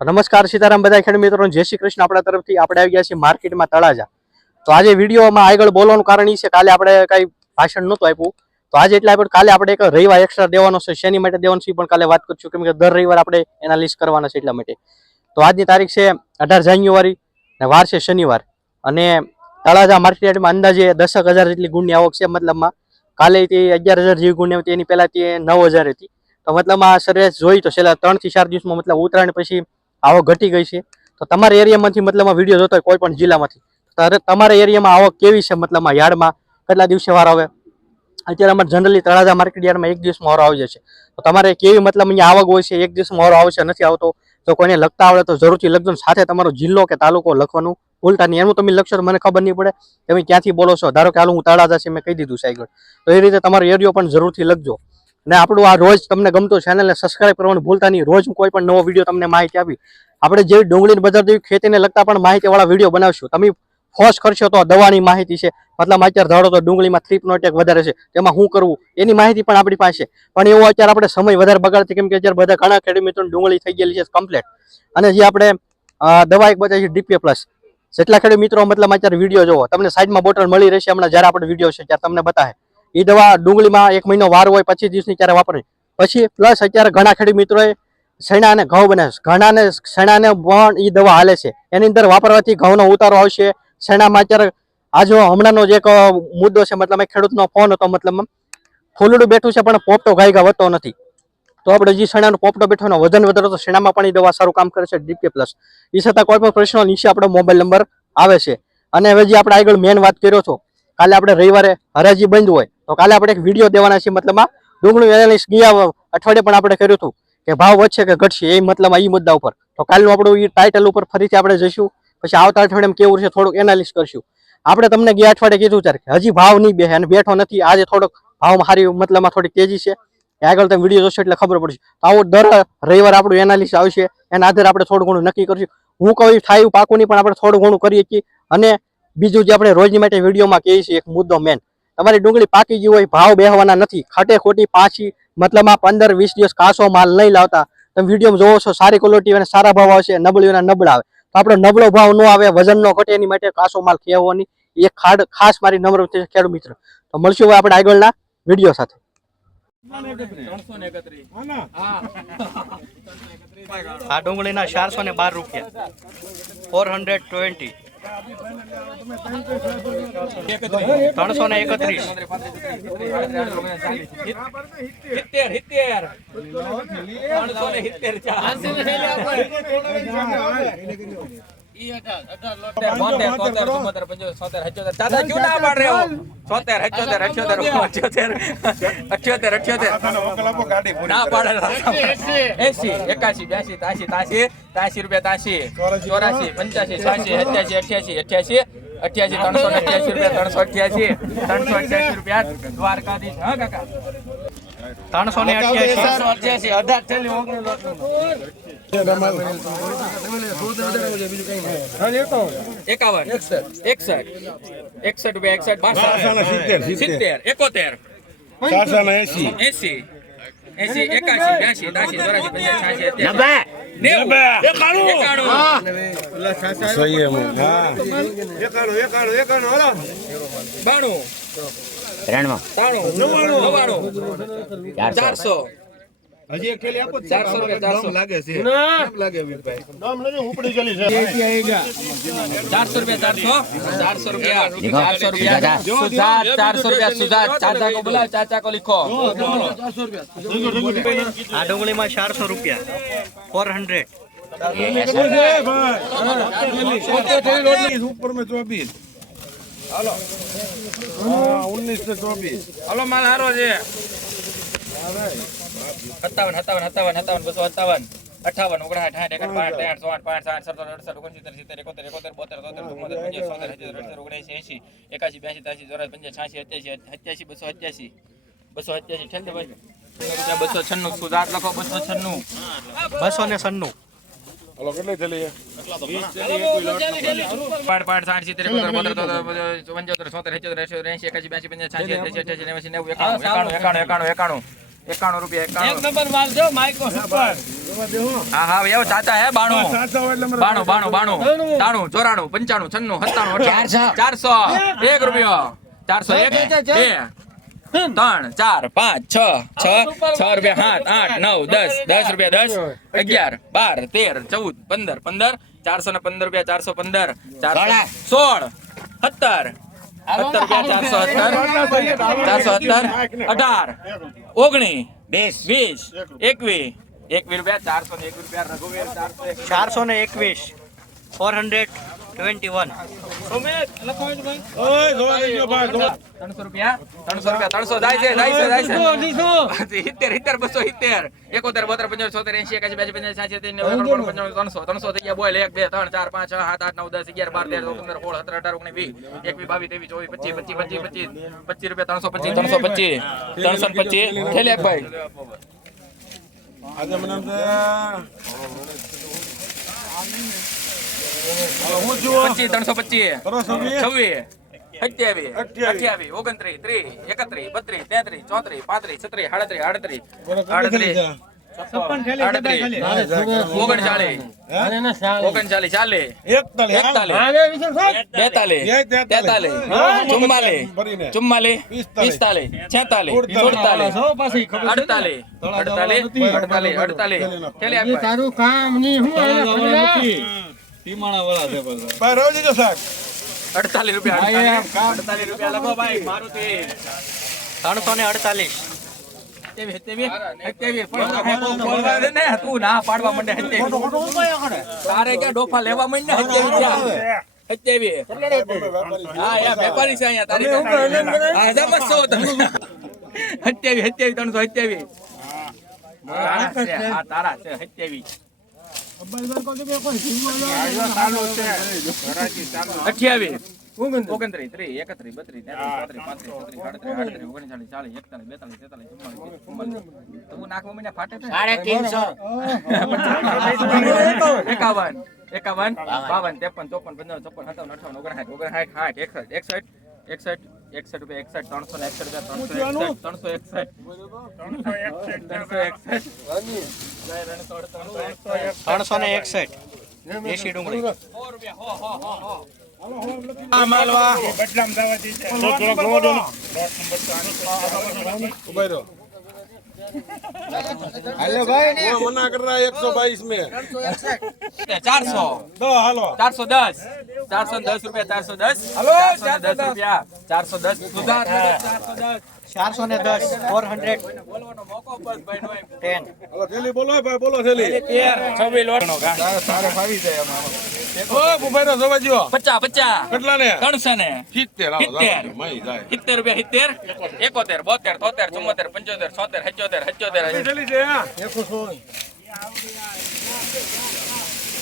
નમસ્કાર સીતારામ બધા ખેડૂત મિત્રો જય શ્રી કૃષ્ણ. આપણા તરફથી આપણે આવી ગયા છીએ માર્કેટમાં તળાજા. તો આજે વિડીયોમાં આગળ બોલવાનું કારણ એ છે કાલે આપણે કઈ ભાષણ નહોતું આપ્યું. તો આજે એટલે આપણે કાલે આપણે એક રવિવાર એક્સ્ટ્રા દેવાનો છે, શેની માટે દેવાનો છે પણ કાલે વાત કરશું. કેમ કે દર રવિવાર આપણે એના લિસ્ટ કરવાના છે એટલા માટે. તો આજની તારીખ છે અઢાર જાન્યુઆરી અને વાર છે શનિવાર. અને તળાજા માર્કેટમાં અંદાજે દસક હજાર જેટલી ગુણની આવક છે મતલબમાં. કાલે તે અગિયાર હજાર જેવી ગુણની હતી, એની પહેલાં તે નવ હજાર હતી. તો મતલબ આ સરેરાશ જોઈ તો છેલ્લા ત્રણથી ચાર દિવસમાં મતલબ ઉત્તરાયણ પછી આવક ઘટી ગઈ છે. તો તમારા એરિયામાંથી મતલબમાં વીડિયો જોતો હોય કોઈ પણ જિલ્લામાંથી તમારા એરિયામાં આવક કેવી છે મતલબમાં યાર્ડમાં? કેટલા દિવસે વાર આવે? અત્યારે અમારે જનરલી તળાજા માર્કેટ યાર્ડમાં એક દિવસમાં વારો આવી જાય છે. તો તમારે કેવી મતલબ અહીંયા આવક હોય છે? એક દિવસમાં વારો આવશે, નથી આવતો? તો કોઈને લખતા આવડે તો જરૂરથી લખજો સાથે તમારો જિલ્લો કે તાલુકો લખવાનું ભૂલતા નહીં. એનું તમે લખશો તો મને ખબર નહીં પડે. તમે ક્યાંથી બોલો છો? ધારો કે હાલ હું તળાજા છે, મેં કહી દીધું સાયગઢ. તો એ રીતે તમારો એરિયો પણ જરૂરથી લખજો. ને આપણું આ રોજ તમને ગમતું ચેનલને સબસ્ક્રાઈબ કરવાનું ભૂલતા નહીં. રોજ કોઈ પણ નવો વીડિયો તમને માહિતી આપી. આપણે જેવી ડુંગળીની બજાર જેવી ખેતીને લગતા પણ માહિતીવાળા વીડિયો બનાવશું. તમે ફોર્સ કરશો તો દવાની માહિતી છે. મતલબ અત્યારે ધારો તો ડુંગળીમાં થ્રીપનો અટેક વધારે છે. તેમાં શું કરવું? એની માહિતી પણ આપણી પાસે પણ એવો અત્યારે આપણે સમય વધારે બગાડતી કેમ કે અત્યારે બધા ઘણા ખેડૂત મિત્રો ડુંગળી થઈ ગયેલી છે કમ્પ્લેટ અને જે આપણે દવા એક બચાવી છે ડીપીએ પ્લસ જેટલા ખેડૂત મિત્રો મતલબ અત્યારે વીડિયો જોવો. તમને સાઈડમાં બોટલ મળી રહેશે હમણાં જ્યારે આપણે વીડિયો છે ત્યારે તમને બતાવે. એ દવા ડુંગળીમાં એક મહિનો વાર હોય પચીસ દિવસની ત્યારે વાપરવી પછી પ્લસ અત્યારે ઘણા ખેડૂત મિત્રોએ શેણા અને ઘઉં બને છે. ઘણાને શેણાને પણ એ દવા હાલે છે. એની અંદર વાપરવાથી ઘઉંનો ઉતારો આવશે. શેણામાં અત્યારે આજે હમણાંનો જે એક મુદ્દો છે. મતલબ ખેડૂતનો ફોન હતો. મતલબ ફૂલડું બેઠું છે, પણ પોપટો ગાય ગા વધતો નથી. તો આપણે જે શેણાનો પોપટો બેઠો એનો વજન વધારો તો શેણામાં પણ એ દવા સારું કામ કરે છે ડીપી પ્લસ એ છતાં કોઈ પણ પ્રશ્નો નીચે આપણો મોબાઈલ નંબર આવે છે. અને હવે જે આપણે આગળ મેન વાત કર્યો છો કાલે આપણે રવિવારે હરાજી બંધ હોય, તો કાલે આપણે એક વીડિયો દેવાના છીએ મતલબમાં ડુંગળી એનાલિસ ગયા અઠવાડિયે પણ આપણે કર્યું હતું કે ભાવ વધશે કે ઘટશે, એ મતલબ એ મુદ્દા ઉપર. તો કાલનું આપણું એ ટાઇટલ ઉપર ફરીથી આપણે જઈશું, પછી આવતા અઠવાડિયામાં કેવું છે થોડુંક એનાલિસ કરશું. આપણે તમને ગયા અઠવાડિયે કીધું ત્યારે હજી ભાવ નહીં બેસે અને બેઠો નથી, આજે થોડોક ભાવમાં સારી મતલબમાં થોડી તેજી છે. આગળ તમે વીડિયો જોશો એટલે ખબર પડશે. તો આવું દર રવિવાર આપણું એનાલિસ આવશે, એના આધારે આપણે થોડું ઘણું નક્કી કરશું. હું કહું થાય પાકું નહીં, પણ આપણે થોડું ઘણું કરીએ છીએ. અને બીજું જે આપણે રોજની માટે વિડીયોમાં કહીએ છીએ, એક મુદ્દો મેન તમારી ડુંગળી પાકી ગઈ હોય, ભાવ બેહવાના નથી. ખાટે ખોટી પાછી મતલબમાં પંદર વીસ દિવસ કાસો માલ નહીં લાવતા. તમે વિડીયોમાં જોવો છો, સારી ક્વોલિટી અને સારા ભાવ આવશે નબળીઓના નબળા આવે. તો આપણો નબળો ભાવ ન આવે, વજન ન ઘટે, એની માટે કાસો માલ ખેવો નહીં. એ ખાડ, ખાસ મારી નમ્ર ખેડૂત મિત્ર. તો મળશું હવે આપણે આગળના વીડિયો સાથે. આ ડુંગળીના ચારસો ને બાર રૂપિયા. ફોર હંડ્રેડ ટ્વેન્ટી ત્રણસો ને એકત્રીસ. સિત્તેર સિત્તેર ત્રણસો ને સિત્તેર ચાર. ચોરાસી, પંચ્યાસી, છ્યાસી, સત્યાસી, અઠ્યાસી, અઠ્યાસી, અઠ્યાસી, ત્રણસો ને અઠ્યાસી રૂપિયા, ત્રણસો અઠ્યાસી, ત્રણસો અઠ્યાસી રૂપિયા, દ્વારકાધીશ. હા, કાકા? ત્રણસો ને અઠ્યાસી. ત્રણસો અઠ્યાસી, અઢાર. એકાવન. એકસઠ. એકસઠ રૂપિયા એકસઠ બાસઠ. સિત્તેર એકોતેર. એસી. એસી. એકાશી બ્યાસી ત્યાસી ચોરાસી પંચ્યાસી છ્યાસી બાણું. ત્રાણું નવ્વાણું. ચારસો. હજી એક થેલી આપો 400 રૂપિયા ચારસો લાગે છે. કેમ લાગે વીરભાઈ? નામ નથી ઉપડી ગયેલી છે. એથી રૂપિયા ચારસો? 400 રૂપિયા. ચારસો રૂપિયા સુજાત 400 રૂપિયા. સુજાત ચાચા કો બોલાવ ચાચા કો લખો આ ડુંગળી માં 400 રૂપિયા. 400 ઉપર મેં ચોબીસ હાલો. ઉન્નીસ ને ચોબીસ હાલો માલ હારો છે સત્તાવન સત્તાવન સત્તાવન સત્તાવન બસો સત્તાવન અઠાવન ઓગણસાઠ સાઠ એકઠ પાંચ ત્રણ સોળ પાંચ સાત સત્તર અડસઠ ઓગણસિત્તેર સિત્તેર એકોતેર એકોતેર બોતેર તોતેર ચુમ્મોતેર પંચાસ સોતેર હજાર અડસઠ ઓગણસી એસી એકાસી બ્યાસી ત્યાસી ચોરાસી પંચાસ છ્યાસી અત્યાસી અત્યાસી બસો અત્યાસી બસો અત્યાસી ઠેલ ભાઈ? બસો છન્નું સુધાર લખો? બસો છન્નું. બસો ને છન્નું. પાંચ કેટલી થેલી પાડ પાડ સાઠ સિત્તેર પંચોતેર સોતેર એકોતેર એસી એકાસી બ્યાસી પંચાસ છ્યાસી અઠ્યાસી નેવું એકાણું એકાણું એકાણું એકાણું. એકાણું રૂપિયા એક નંબર માલ જો માઈકો સુપર હા. હા એવો ચાચા હે બાણું. બાણું બાણું બાણું. ત્રાણું ચોરાણું પંચાણું છન્નું સત્તાણું અઠાણું ચારસો. એક રૂપિયો. ચારસો એક. બે. ત્રણ ચાર પાંચ છ. છ. છ રૂપિયા સાત આઠ નવ દસ. દસ રૂપિયા દસ. અગિયાર. બાર તેર ચૌદ પંદર પંદર. ચારસો ને પંદર રૂપિયા ચારસો પંદર. ચારસો સોળ. સત્તર. સત્તર રૂપિયા ચારસો સત્તર. ચારસો સત્તર. અઢાર. ઓગણીસ વીસ. એકવીસ. એકવીસ રૂપિયા ચારસો ને એકવીસ રૂપિયા રઘુવીર ચારસો ચારસો ને એકવીસ. Four hundred twenty one. ત્રણસો રૂપિયા ત્રણસો રૂપિયા ત્રણસો જાય છે જાય છે જાય છે. સિત્તેર સિત્તેર બસો સિત્તેર. એકોતેર બોતેર પંચોતેર છોતેર એસી એકાસી બેસી પંચાસી સાસી ત્રણ બાણું પંચાણું ત્રણસો ત્રણસો થઈ ગયા બોલ એક બે ત્રણ ચાર પાંચ છ સાત આઠ નવ દસ અગિયાર બાર તેર પંદર સોળ સત્તર અઢાર ઓગણીસ વીસ એકવીસ બાવીસ ત્રેવીસ ચોવીસ પચીસ પચીસ પચીસ પચીસ પચીસ રૂપિયા ત્રણસો પચીસ ત્રણસો પચીસ ત્રણસો પચીસ. થેલી ભાઈ. આજે મને પચીસ ત્રણસો પચીસ. કરો સમી છવ્વીસ અઠ્યાવીસ. અઠ્યાવીસ ઓગણત્રીસ ત્રીસ એકત્રીસ બત્રીસ તેત્રીસ ચોત્રીસ પાંત્રીસ છત્રીસ સાડત્રીસ આડત્રીસ? આડત્રીસ. અડતાલીસ. અડતાલીસ. અડતાલીસ. અડતાલીસ વાળા છે કામ ભાઈ, રહી દેજો શાક. અડતાલીસ રૂપિયા અડતાલીસ. રૂપિયા લખો ભાઈ મારુતિ. ત્રણસો ને અડતાલીસ. તું ના પાડવા માંડે તારે ક્યાં ડોફા લેવા માંડે ને સત્યાવીસ. ક્યાં? સત્યાવીસ હા યા વેપારી છે અહીંયા તારી હા છો તમે. સત્યાવીસ સત્યાવીસ ત્રણસો સત્યાવીસ. તારા છે, હા સત્યાવીસ. અઠ્યાવીસ. ઓગણત્રીસ. ત્રીસ એકત્રીસ બત્રીસ તેત્રીસ પાંત્રીસ છત્રીસ સાડત્રીસ આડત્રીસ ઓગણચાલીસ ચાલીસ એકતાલીસ બેતાલીસ તેતાલીસ ચુમ્માલીસ ચુમ્માલીસ. તું નાખવા મને ફાટે છે? એકાવન. એકાવન બાવન. ત્રેપન ચોપન પંદર ચોપન સત્તાવન અઠાવન ઓગણસાઠ ઓગણસાઠ સાઠ એકસઠ એકસઠ એકસઠ રૂપિયા એકસઠ ત્રણસો ને એકસઠ રૂપિયા ત્રણસો એકસઠ ત્રણસો એકસઠ. ત્રણસો એકસઠ ત્રણસો ને એકસઠ. ડુંગળી. હો ભાઈ. હો મના કર રહા હે 122 में ચારસો. દો હાલો. ચારસો દસ. ચારસો દસ રૂપિયા ચારસો દસ. ચારસો દસ રૂપિયા. ચારસો દસ. સુધાર ચારસો દસ. ચારસો ને દસ ફોર હંડ્રેડ બોલવાનો મોકો બસ ભાઈ નો એમ. ટેન થેલી બોલો ભાઈ બોલો થેલી તેર લોટનો ઘા. ઓ ઊભા રહો જોવા દ્યો. પચાસ પચાસ. કેટલા ને ત્રણસો ને 70 હાલો સિત્તેર. જાઓ, માઈ જાય. સિત્તેર રૂપિયા સિત્તેર? એકોતેર બોતેર તોતેર ચુમ્મોતેર પંચોતેર છોતેર સત્યોતેર સત્યોતેર થેલી છે હા?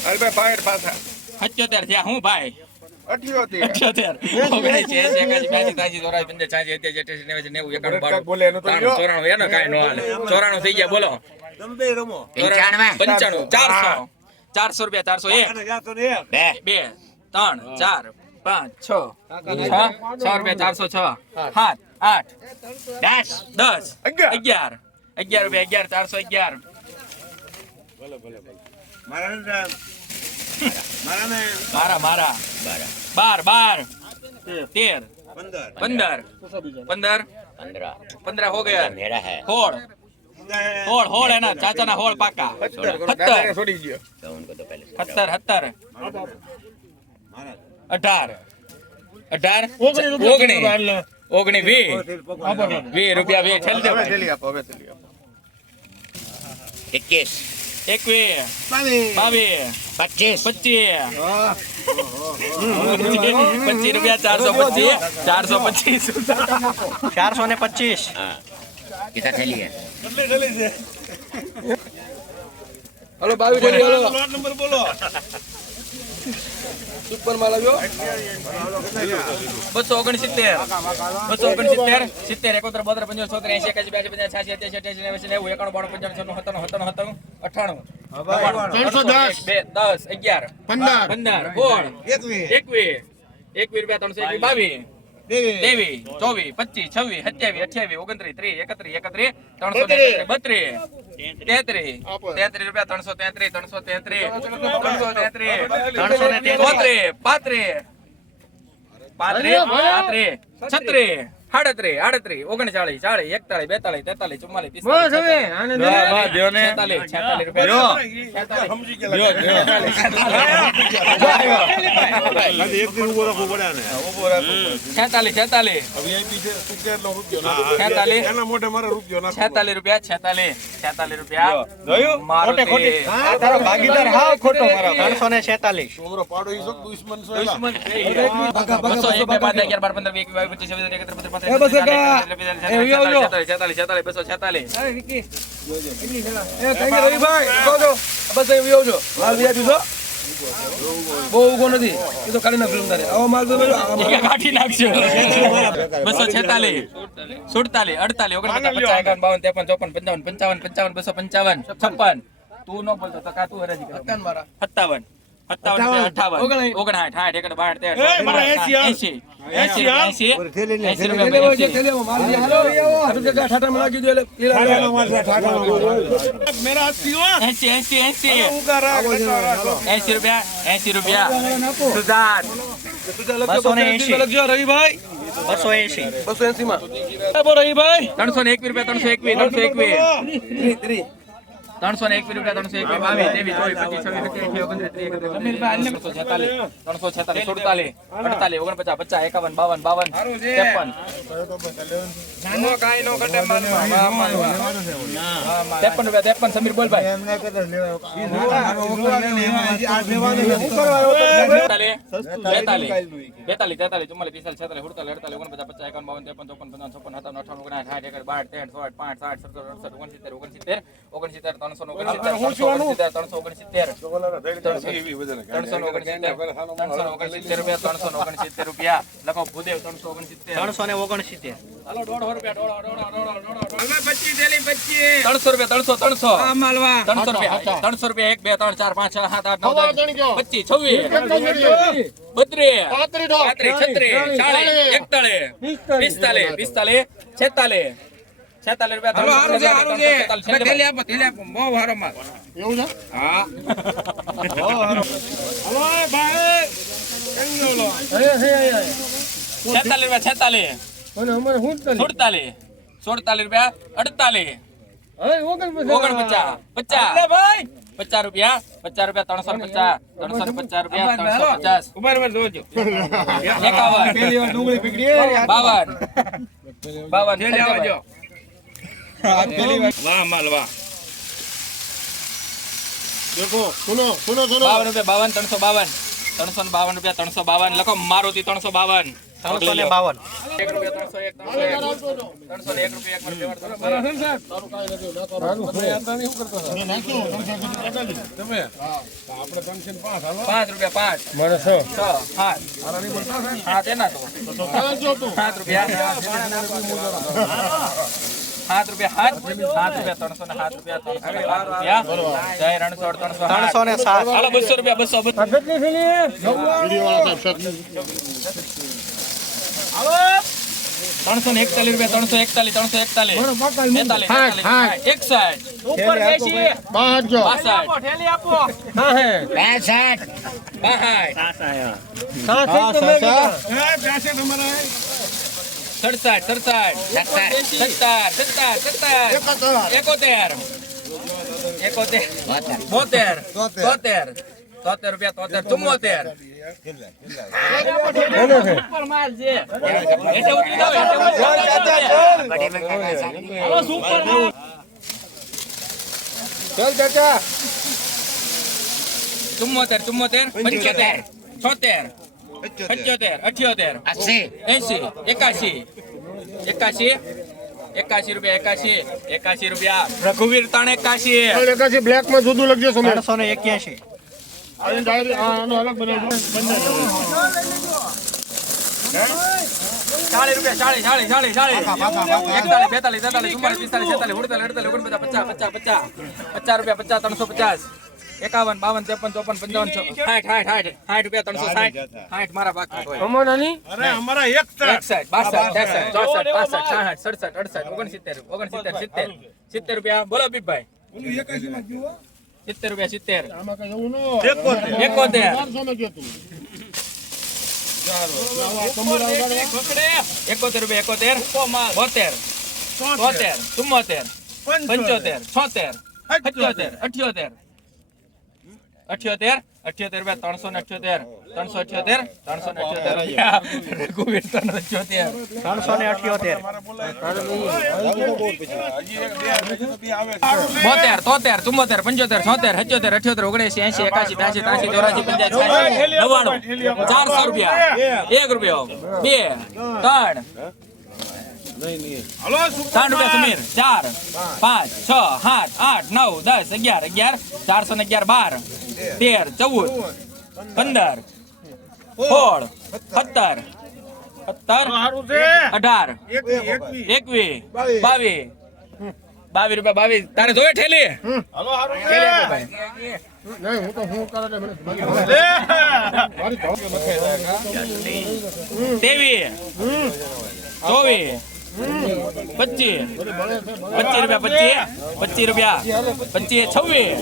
હાલ ભાઈ ફાયર પાછા. સત્યોતેર થયા હું ભાઈ? 78 અઠ્યોતેર. ઓગણએંસી એંસી એકાસી બ્યાસી ત્યાસી ચોરાસી પંચાસી છ્યાસી સત્યાસી અઠ્યાસી નેવ્યાસી નેવું એકાણું બાણું. બોલે એનું તો ત્રાણું ચોરાણું એનો કાંઈ નો હાલે. ચોરાણું. થઈ ગયા બોલો. પંચાણું. ચારસો. ચારસો રૂપિયા ચારસો એક. બે. ત્રણ ચાર પાંચ છ. છ. રૂપિયા ચારસો છ. સાત. આઠ. દસ. દસ. અગિયાર. અગિયાર. રૂપિયા અગિયાર ચારસો અગિયાર. મારા મારા બાર બાર તેર પંદર પંદર પંદર હો ગયા હોળ હોળ હોળ એના ચાચાના હોળ પાકા સત્તર છોડી ગયો સત્તર સત્તર અઢાર અઢાર ઓગણી ઓગણી વી વી રૂપિયા વી ઠેલ દે ભાઈ. થેલી આપો હવે થેલી આપો એકવીસ એકવીસ. બાવીસ. પચીસ. પચીસ. પચીસ રૂપિયા ચારસો પચીસ. ચારસો પચીસ. ચારસો ને પચીસ. કેટલી થેલી છે? હલો બાવીસ નંબર બોલો. સુપર માલ આવ્યો બસો ઓગણસિત્તેર. બસો ઓગણસિત્તેર સિત્તેર એકોતેર બોતેર પંચોતેર છોતેર એસી એકાસી બ્યાસી પંચાસી છ્યાસી સત્યાસી અઠ્યાસી નેવું એકાણું બાણું પંચાણું છનું સત્તાણું સત્તાણું સત્તાણું અઠ્ઠાણું. ત્રણસો દસ. બે દસ અગિયાર. પંદર. પંદર સોળ એકવીસ. એકવીસ. રૂપિયા ત્રણસો એકવીસ બાવીસ. ત્રેવીસ. ચોવીસ પચીસ છવ્વીસ સત્યાવીસ અઠ્યાવીસ ઓગણત્રીસ ત્રીસ એકત્રીસ એકત્રીસ ત્રણસો બત્રીસ. તેત્રીસ. તેત્રીસ રૂપિયા ત્રણસો તેત્રીસ ત્રણસો તેત્રીસ. ત્રણસો તેત્રીસ. ત્રણસો ને ચોત્રીસ પાંત્રીસ. પાંત્રીસ પાંત્રીસ. છત્રીસ. સાડત્રીસ આડત્રીસ ઓગણચાળીસ ચાળીસ એકતાળીસ બેતાળીસ તેતાળીસ ચુમ્માલીસ આને છેતાલીસ છેતાલીસ રૂપિયા છેતાલીસ રૂપિયો? છેતાલીસ. છેતાલીસ રૂપિયા છેતાલીસ છેતાલીસ રૂપિયા જોયું? મારુતિ. ભાગીદાર ખોટો ત્રણસો ને છેતાલીસ. છોકરો પાડો ઈ શું દુશ્મન દુશ્મન બસો એક, બે, પાંચ, અગિયાર, બાર, પંદર, વીસ, એકવીસ, બાવીસ, પચીસ, છવ્વીસ, સત્તાવીસ, એકત્રીસ, બત્રીસ, પાંત્રીસ, છેતાલીસ, છેતાલીસ, છેતાલીસ, બસો છેતાલીસ. બહુ ઉગો નથી એ તો કાઢી નાખ્યું તારે આવો માલ તો કાઢી નાખજો. બસો છેતાલીસ સુડતાલીસ અડતાલીસ ઓગણપચાસ પચાસ એકાવન બાવન ત્રેપન ચોપન પંચાવન પંચાવન પંચાવન બસો પંચાવન છપ્પન તું ન બોલતો તો કા તું હરાજી સત્તાવન સત્તાવન સત્તાવન અઠાવન ઓગણસાઠ સાઠ એકડ બાર તેર એ, મારા એંસી. એંસી એંસી રૂપિયા એંસી એંસી રૂપિયા એંસી. એંસી એંસી એંસી. એંસી એંસી સુધાર. બસો ને એંશી. લખજો રવિભાઈ બસો એસી બસો એસી માં રવિભાઈ? ત્રણસો ને એકવીસ રૂપિયા ત્રણસો એકવીસ ત્રણસો એકવીસ. ત્રણસો ને એકવીસ રૂપિયા ત્રણસો એક બાવીસ ત્રેવીસ ચોવીસ પચીસ છવ્વીસ ત્રણસો છેતાલીસ ત્રણસો છેતાલીસ સુડતાલીસ અડતાલીસ ઓગણપચાસ પચાસ એકાવન બાવન બાવન ત્રેપન. ત્રેપન રૂપિયા ત્રેપન સમીર બોલભાઈ બેતાલીસ તેતાલીસ ચુમ્માલીસ પિસ્તાલીસ છેતાલીસ સુડતાલીસ અડતાલીસ ઓગણપચાસ પચાસ એકાવન બાવન ત્રેપન ચોપન પંચાવન છપ્પન સત્તાવન અઠાવન ઓગણ સાઠ એકડ બાર તેર સોળ પાંચ સાઠ સત્તર અડસઠ ઓગણસિત્તેર ઓગણસિત્તેર ઓગણસિત્તેર ત્રણસો ઓગણસિત્તેર ઓગણસિત્તેર ઓગણસિત્તેર રૂપિયા ત્રણસો ઓગણસિત્તેર રૂપિયા. લખો ભૂદેવ ત્રણસો ઓગણસિત્તેર. ત્રણસો ને ઓગણસિત્તેર. હાલો દોઢસો રૂપિયા દોઢો દોઢો દોઢો દોઢો ત્રણસો રૂપિયા ત્રણસો ત્રણસો. ત્રણસો રૂપિયા ત્રણસો રૂપિયા એક બે ત્રણ ચાર પાંચ છ સાત આઠ નવ પચીસ છવ્વીસ. બત્રીસ. પાંત્રીસ છત્રીસ ચાલીસ એકતાલીસ પિસ્તાલીસ પિસ્તાલીસ છેતાલીસ. છેતાલીસ રૂપિયા ત્રણસો છેતાલીસ, છેતાલીસ. હા. છેતાલીસ રૂપિયા છેતાલીસ. અને અમારે શું ચાલે? સુડતાલીસ. સુડતાલીસ રૂપિયા અડતાલીસ. ઓગણપચાસ. ઓગણપચાસ પચાસ. પચાસ રૂપિયા પચાસ રૂપિયા ત્રણસો પચાસ ત્રણસો પચાસ રૂપિયા ત્રણસો પચાસ. એકાવન. બાવન. બાવન. બાવન માલ વાહ. ત્રણસો સુનો સુનો સુનો. બાવન રૂપિયા ત્રણસો બાવન. લખો મારુતિ ત્રણસો બાવન. ત્રણસો ને બાવન. એક રૂપિયા ત્રણસો એક ત્રણસો કરતો ત્રણસો મેં નાખ્યું રૂપિયા તમે પર બે વાર ત્રણસો. પાંચ રૂપિયા પાંચ. મારે છ. બોલતા સાત હા તેના તો. 7 રૂપિયા. સાત રૂપિયા સાત સાત રૂપિયા ત્રણસો ને સાત રૂપિયા ત્રણસો ને સાત રૂપિયા. જય રણછોડ ત્રણસો ત્રણસો ને સાત. હાલો બસો રૂપિયા બસો બસો. આ કેટલી થેલી? ત્રણસો ને એકતાલીસ રૂપિયા ત્રણસો એકતાલીસ ત્રણસો એકતાલીસ. બેતાલીસ એકસાઠ બાસઠ હે. બાસઠ. કીધા. સડસઠ સડસઠ. સત્તર સત્તર સત્તર એકોતેર. એકોતેર. બોતેર. તોતેર. તોતેર. રૂપિયા તોતેર. ચુમ્મોતેર. ચાલ ચાચા. ચુમ્મોતેર ચુમ્મોતેર. પંચોતેર. છોતેર. પંચોતેર અઠ્યોતેર. એસી એકાશી. એકાશી એકાશી રૂપિયા એકાશી એકાશી રૂપિયા. રઘુવીર ત્રણ એકાશી. એકાશી બ્લેકમાં જુદું લખજો ત્રણસો ને એક્યાસી ચાલીસ રૂપિયા ચાલીસ ચાલીસ ચાલીસ ચાલીસ એકતાલીસ બેતાલીસ તેતાલીસ ચુમ્માલીસ પિસ્તાલીસ છેતાલીસ ઉડતાલીસ અડતાલીસ ઓગણપચાસ પચાસ પચાસ પચાસ પચાસ રૂપિયા પચાસ ત્રણસો પચાસ. એકાવન બાવન ત્રેપન ચોપન પંચાવન સાઠ સાઠ સાઠ સાઠ રૂપિયા ત્રણસો સાઠ સાઠ. મારા બાકી હોય. અમારાની અરે અમારા એક એકસઠ બાસઠ ત્રેસઠ ચોસઠ પાસઠ સાઠ સડસઠ અડસઠ ઓગણસિત્તેર ઓગણસિત્તેર સિત્તેર. સિત્તેર રૂપિયા બોલો બીપભાઈ સિત્તેર રૂપિયા સિત્તેર. એકોતેર. એકોતેર. રૂપિયા એકોતેર બોતેર તોતેર ચુમ્મોતેર પંચોતેર. છોતેર અઠ્યોતેર અઠ્યોતેર. અઠ્યોતેર અઠ્યોતેર બે ત્રણસો ને અઠ્યોતેર. ત્રણસો અઠ્યોતેર ત્રણસો ને અઠ્યોતેર. રઘુવીર ત્રણસો અઠ્યોતેર. ત્રણસો ને અઠ્યોતેર. બોતેર તોતેર ચુમ્મોતેર પંચોતેર છોતેર અઠ્યોતેર અઠ્યોતેર ઓગણસી એસી એકાસી બ્યાસી ત્રાસી ચોરાસી પંચ્યાસી નવ્વાણું. ચારસો રૂપિયા. એક રૂપિયો. બે ત્રણ હલો ત્રણ રૂપિયા સમીર ચાર પાંચ છ સાત આઠ નવ દસ અગિયાર અગિયાર ચારસો ને અગિયાર બાર તેર ચૌદ પંદર સોળ સત્તર સત્તર સારું છે અઢાર એકવી એકવી એકવીસ બાવીસ બાવીસ રૂપિયા બાવીસ તારે જોયે ઠેલી હલો સારું છે ઠેલી આપો ભાઈ. નહીં હું તો હું કરે એટલે મને લે. મારી ભાવ ત્રેવીસ ચોવીસ પચીસ. પચીસ રૂપિયા પચીસ. પચીસ રૂપિયા. પચીસ છવ્વીસ.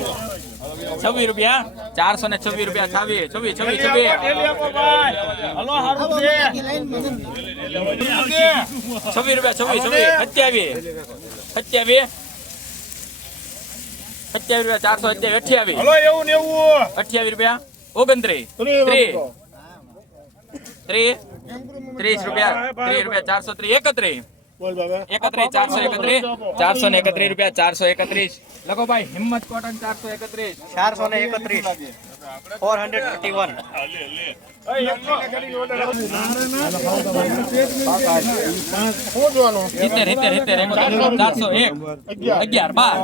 છવ્વીસ રૂપિયા. ચારસો ને છવ્વીસ રૂપિયા છાવીસ છવ્વીસ છવ્વીસ છવ્વીસ. છવ્વીસ રૂપિયા છવ્વીસ છવ્વીસ. સત્યાવીસ. સત્યાવીસ. સત્યાવીસ રૂપિયા ચારસો સત્યાવીસ અઠ્યાવીસ. અઠ્યાવીસ રૂપિયા. ઓગણત્રીસ. ત્રીસ. ત્રીસ. ત્રીસ રૂપિયા. ત્રીસ રૂપિયા ચારસો ત્રીસ. એકત્રીસ. એકત્રીસ ચારસો એકત્રીસ. ચારસો ને એકત્રીસ રૂપિયા ચારસો એકત્રીસ. લખો ભાઈ હિંમત કોટન ચારસો એકત્રીસ. ચારસો ને એકત્રીસ. Four hundred thirty one. શું જોવાનું સિત્તેર સિત્તેર સિત્તેર એકોતેર ચારસો એક. અગિયાર. બાર.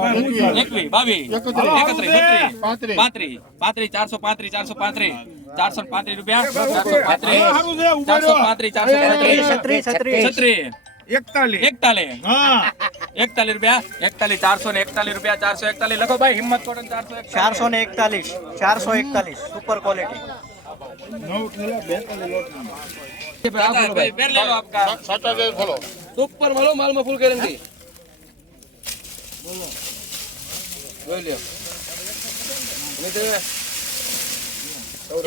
એકવીસ બાવીસ. એકત્રીસ. બત્રીસ. પાંત્રીસ. પાંત્રીસ. પાંત્રીસ ચારસો પાંત્રીસ ચારસો પાંત્રીસ. ચારસો ને પાંત્રીસ રૂપિયા. ચારસો પાંત્રીસ. સારું છે ઊભા ચારસો રહો. પાંત્રીસ. ચારસો પાંત્રીસ છત્રીસ છત્રીસ. છત્રીસ. એકતાલીસ. એકતાલીસ. હા. એકતાલીસ રૂપિયા. એકતાલીસ ચારસો ને એકતાલીસ રૂપિયા ચારસો એકતાલીસ. લખો ભાઈ હિંમત કોટન ચારસો ચારસો ને એકતાલીસ ચારસો એકતાલીસ. સુપર ક્વોલિટી ફોલો સુપર માલો માલમાં ફૂલ ગેરંટી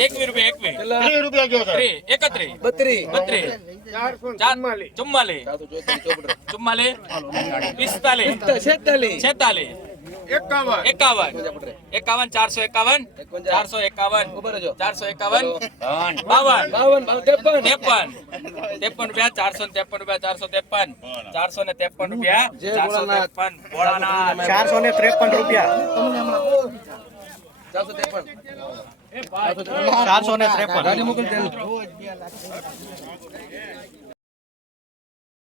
એકવીસ રૂપિયા એકવીસ. ત્રીસ રૂપિયા કયો સાહેબ એકત્રીસ. બત્રીસ. બત્રીસ. ચાર ચુમ્માલીસ. ચુમ્માલીસ. ચુમ્માલીસ. પિસ્તાલીસ. છેતાલીસ. છેતાલીસ. એકાવન. એકાવન. એકાવન ચારસો એકાવન. ચારસો એકાવન. ચારસો એકાવન. બાવન. બાવન. ત્રેપન. ત્રેપન. ત્રેપન રૂપિયા ચારસો ત્રેપન રૂપિયા ચારસો ત્રેપન. ચારસો ને ત્રેપન રૂપિયા ચારસો ત્રેપન. ભોળાનાથ ચારસો ને ત્રેપન રૂપિયા. ચારસો ત્રેપન. ચારસો ને ત્રેપન.